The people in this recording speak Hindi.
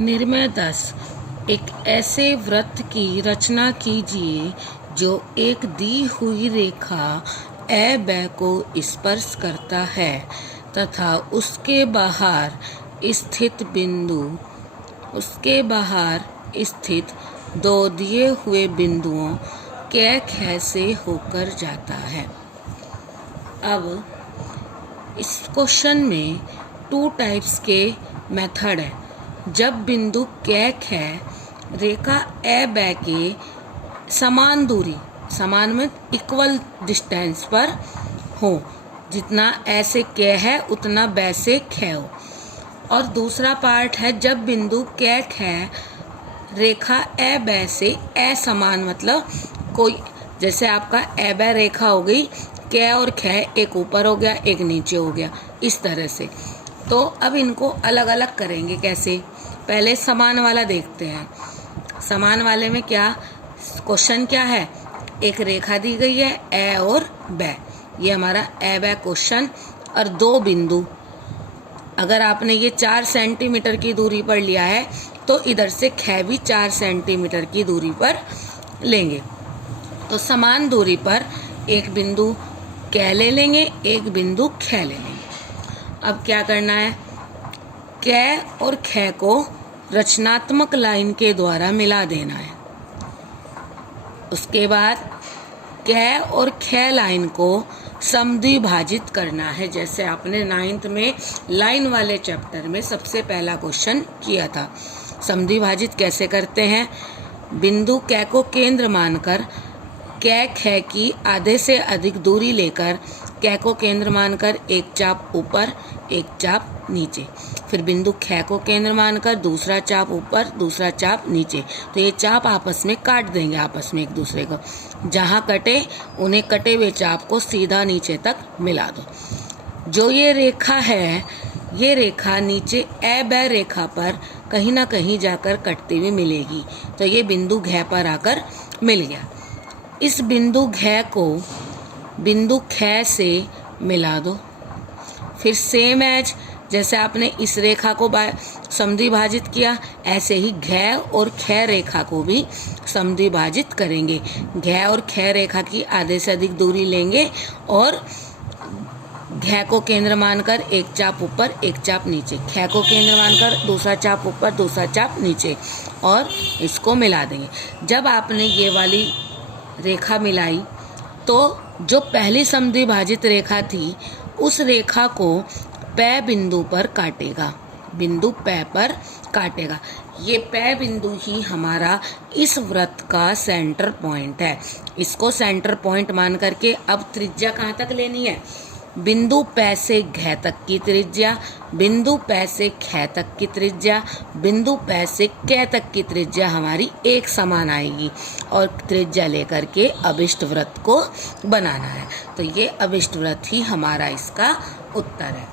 निर्णय 10। एक ऐसे वृत्त की रचना कीजिए जो एक दी हुई रेखा ए ब को स्पर्श करता है तथा उसके बाहर स्थित दो दिए हुए बिंदुओं क ख से होकर जाता है। अब इस क्वेश्चन में 2 टाइप्स के मेथड है। जब बिंदु क ख रेखा ए ब के समान दूरी, समान में इक्वल डिस्टेंस पर हो, जितना ए से क है उतना ब से ख हो। और दूसरा पार्ट है जब बिंदु क ख रेखा ए ब से असमान, मतलब कोई जैसे आपका ए ब रेखा हो गई, क और ख एक ऊपर हो गया एक नीचे हो गया, इस तरह से। तो अब इनको अलग अलग करेंगे कैसे। पहले समान वाला देखते हैं। समान वाले में क्या क्वेश्चन क्या है, एक रेखा दी गई है ए और ब, ये हमारा ए ब क्वेश्चन। और 2 बिंदु, अगर आपने ये 4 सेंटीमीटर की दूरी पर लिया है तो इधर से ख भी 4 सेंटीमीटर की दूरी पर लेंगे। तो समान दूरी पर एक बिंदु क ले लेंगे, एक बिंदु ख ले लेंगे। अब क्या करना है, क और ख को रचनात्मक लाइन के द्वारा मिला देना है। उसके बाद क और ख लाइन को समद्विभाजित करना है, जैसे आपने 9th में लाइन वाले चैप्टर में सबसे पहला क्वेश्चन किया था। समद्विभाजित कैसे करते हैं, बिंदु क को केंद्र मानकर क ख की आधे से अधिक दूरी लेकर क को केंद्र मानकर एक चाप ऊपर एक चाप नीचे, फिर बिंदु ख को केंद्र मानकर दूसरा चाप ऊपर दूसरा चाप नीचे। तो ये चाप आपस में काट देंगे, आपस में एक दूसरे को, जहां कटे उन्हें कटे हुए चाप को सीधा नीचे तक मिला दो। जो ये रेखा है, ये रेखा नीचे ए ब रेखा पर कहीं ना कहीं जाकर कटती हुई मिलेगी। तो ये बिंदु घ पर आकर मिल गया। इस बिंदु घ को बिंदु ख से मिला दो। फिर सेम एज जैसे आपने इस रेखा को समद्विभाजित किया, ऐसे ही घ और ख रेखा को भी समद्विभाजित करेंगे। घ और ख रेखा की आधे से अधिक दूरी लेंगे और घ को केंद्र मानकर एक चाप ऊपर एक चाप नीचे, ख को केंद्र मानकर दूसरा चाप ऊपर दूसरा चाप नीचे, और इसको मिला देंगे। जब आपने ये वाली रेखा मिलाई तो जो पहली समद्विभाजित रेखा थी उस रेखा को प बिंदु पर काटेगा, बिंदु प पर काटेगा। ये प बिंदु ही हमारा इस वृत्त का सेंटर पॉइंट है। इसको सेंटर पॉइंट मान करके अब त्रिज्या कहाँ तक लेनी है, बिंदु प से घ तक की त्रिज्या, बिंदु प से ख तक की त्रिज्या, बिंदु प से क तक की त्रिज्या हमारी एक समान आएगी और त्रिज्या लेकर के अभिष्ट वृत्त को बनाना है। तो ये अभिष्ट वृत्त ही हमारा इसका उत्तर है।